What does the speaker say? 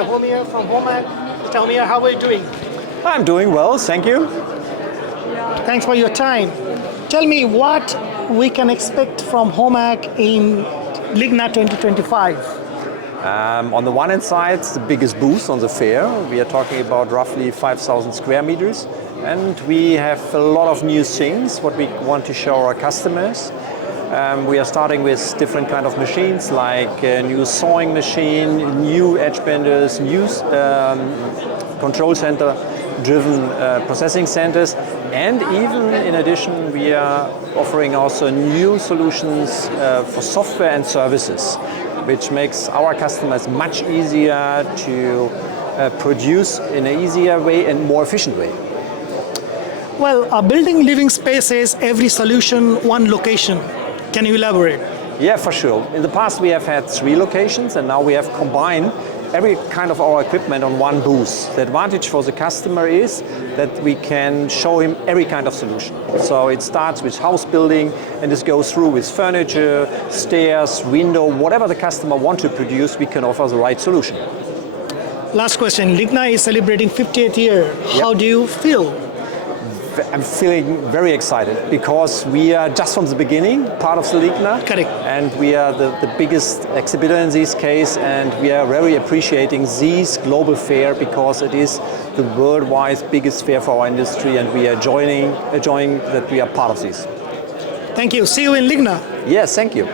Mr. Homeier from HOMAG. Mr. Homeier, how are you doing? I'm doing well, thank you. Thanks for your time. Tell me what we can expect from HOMAG in LIGNA 2025. On the one hand side, the biggest booth on the fair. We are talking about roughly 5,000 square meters. And we have a lot of new things, what we want to show our customers. We are starting with different kind of machines, like a new sawing machine, new edge benders, new control center driven processing centers, and even in addition we are offering also new solutions for software and services, which makes our customers much easier to produce in an easier way and more efficient way. Well, building living spaces, every solution, one location. Can you elaborate? Yeah, for sure. In the past we have had 3 locations, and now we have combined every kind of our equipment on one booth. The advantage for the customer is that we can show him every kind of solution. So it starts with house building, and this goes through with furniture, stairs, window, whatever the customer wants to produce, we can offer the right solution. Last question. LIGNA is celebrating 50th year. Yep. How do you feel? I'm feeling very excited because we are just from the beginning part of the LIGNA. Correct. And we are the biggest exhibitor in this case, and we are very appreciating this global fair because it is the worldwide biggest fair for our industry, and we are enjoying that we are part of this. Thank you. See you in LIGNA. Yes, thank you.